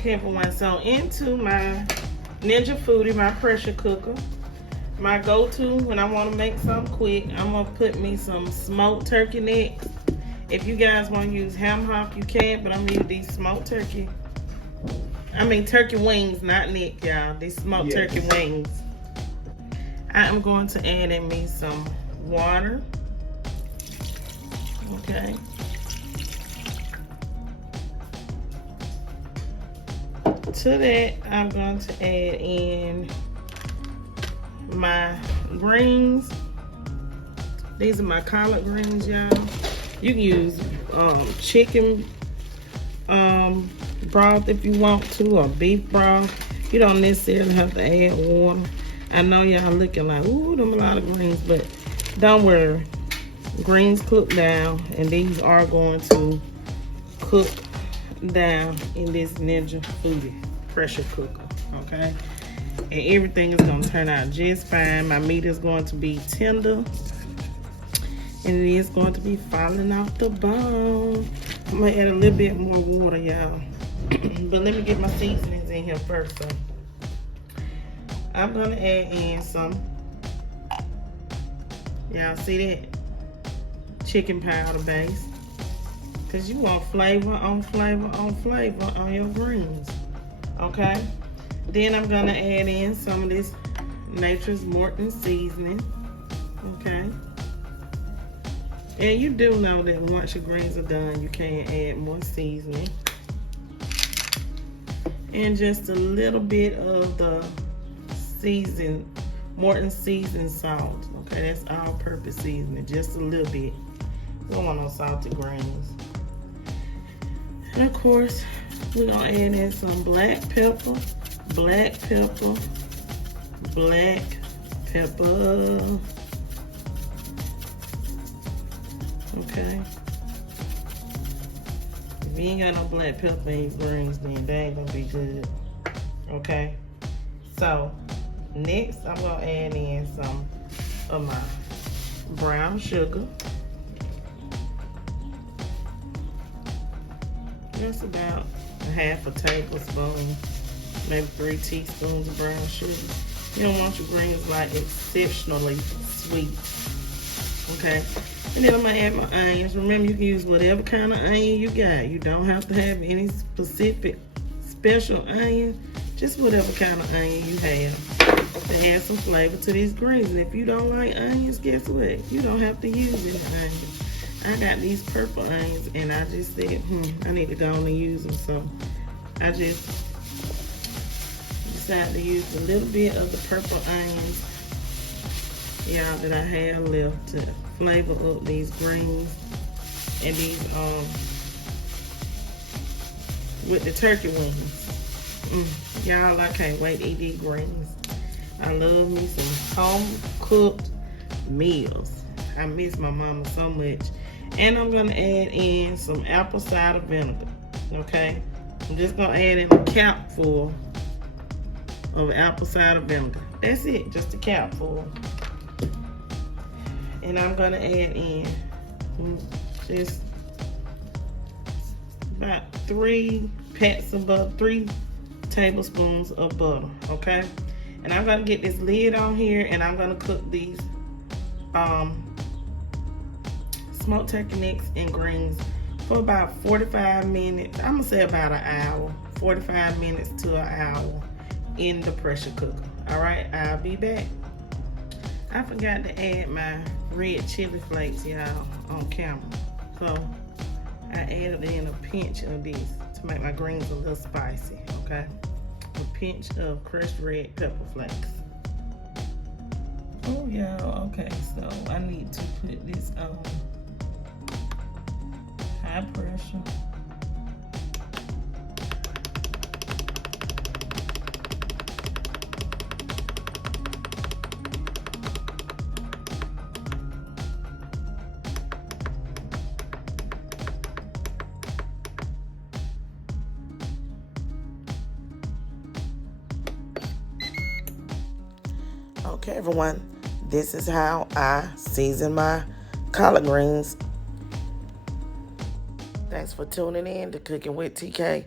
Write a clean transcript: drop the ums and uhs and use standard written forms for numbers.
Okay, everyone, so into my Ninja Foodi, my pressure cooker. My go-to when I want to make something quick, I'm going to put me some smoked turkey necks. If you guys want to use ham hock, you can, but I'm going to use these smoked turkey. I mean turkey wings, not neck, y'all. These smoked turkey wings. I am going to add in me some water. Okay. To that, I'm going to add in my greens. These are my collard greens, y'all. You can use chicken broth if you want to, or beef broth. You don't necessarily have to add water. I know y'all looking like, ooh, them a lot of greens, but don't worry. Greens cook down, and these are going to cook down in this Ninja Foodi pressure cooker, okay? And everything is gonna turn out just fine. My meat is going to be tender, and it is going to be falling off the bone. I'm gonna add a little bit more water, y'all. But let me get my seasonings in here first. So I'm gonna add in some, y'all see that? Chicken powder base. Cause you want flavor on flavor on flavor on your greens, okay? Then I'm gonna add in some of this Nature's Morton seasoning, okay? And you do know that once your greens are done, you can add more seasoning. And just a little bit of the Morton seasoned salt, okay? That's all-purpose seasoning, just a little bit. You don't want no salty greens. And of course, we're gonna add in some black pepper, black pepper, black pepper. Okay. If you ain't got no black pepper in your greens, then they ain't gonna be good. Okay. So next, I'm gonna add in some of my brown sugar. That's about a half a tablespoon, maybe 3 teaspoons of brown sugar. You don't want your greens like exceptionally sweet. Okay. And then I'm gonna add my onions. Remember, you can use whatever kind of onion you got. You don't have to have any specific special onion. Just whatever kind of onion you have to add some flavor to these greens. And if you don't like onions, guess what? You don't have to use any onions. I got these purple onions, and I just said, I need to go on and use them. So I just decided to use a little bit of the purple onions, y'all, that I have left to flavor up these greens and these with the turkey wings. Y'all, I can't wait to eat these greens. I love me some home cooked meals. I miss my mama so much. And I'm gonna add in some apple cider vinegar, okay? I'm just gonna add in a capful of apple cider vinegar. That's it, just a capful. And I'm gonna add in just about 3 tablespoons of butter, okay? And I'm gonna get this lid on here, and I'm gonna cook these smoked turkey necks and greens for about 45 minutes. I'm gonna say about an hour, 45 minutes to an hour in the pressure cooker. All right, I'll be back. I forgot to add my red chili flakes, y'all, on camera. So I added in a pinch of this to make my greens a little spicy, okay? A pinch of crushed red pepper flakes. Oh, y'all, okay, so I need to put this on high pressure. Okay, everyone, this is how I season my collard greens. Thanks for tuning in to Cooking with TK.